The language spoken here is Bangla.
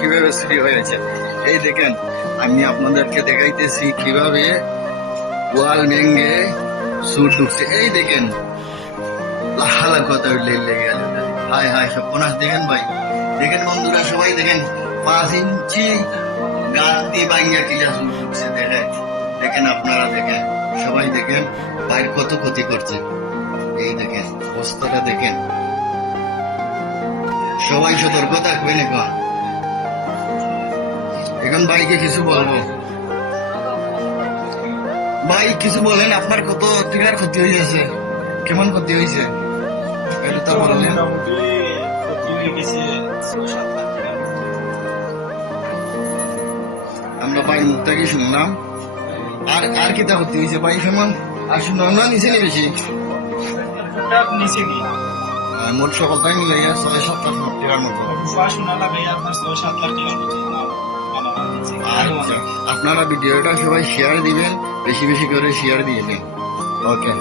কিভাবে চুরি হয়েছে। এই দেখেন, আমি আপনাদেরকে দেখাইতেছি কিভাবে ওয়াল ভেঙে চুর ঢুকছে। এই দেখেন, হালা কথা লেগে গেল। হায় হায় সর্বনাশ। দেখেন ভাই, দেখেন বন্ধুরা, সবাই দেখেন 5 ইঞ্চি গাছ দিয়ে ভাঙিয়া কিলা চুর ঢুকছে। দেখেন দেখেন, আপনারা দেখেন, সবাই দেখেন ভাইয়ের কত ক্ষতি করছে। এই দেখেন অবস্থাটা দেখেন, সবাই সতর্ক থাকবেন। এখন ভাইকে কিছু বলবো। ভাই কিছু বলেন, আপনার কত টাকার ক্ষতি হয়েছে, কেমন ক্ষতি হয়েছে এটা তো বলেন। মোটামুটি ক্ষতি হয়ে গেছে 6-7 লাখ টাকা। আমরা ভাই মুখ থেকে শুনলাম। আর আর কিতা ক্ষতি হয়েছে ভাই কেমন? আর শুনলাম না নিচে নিয়ে বেশি নিচে কি মোট সকলটাই মিলে 6-7 লাখ টাকার মতো। পড়াশোনা লাগাই আপনার 6-7 লাখ টাকার মতো আচ্ছা, আপনারা ভিডিওটা সবাই শেয়ার দিবেন, বেশি বেশি করে শেয়ার দিয়ে দিন। ওকে।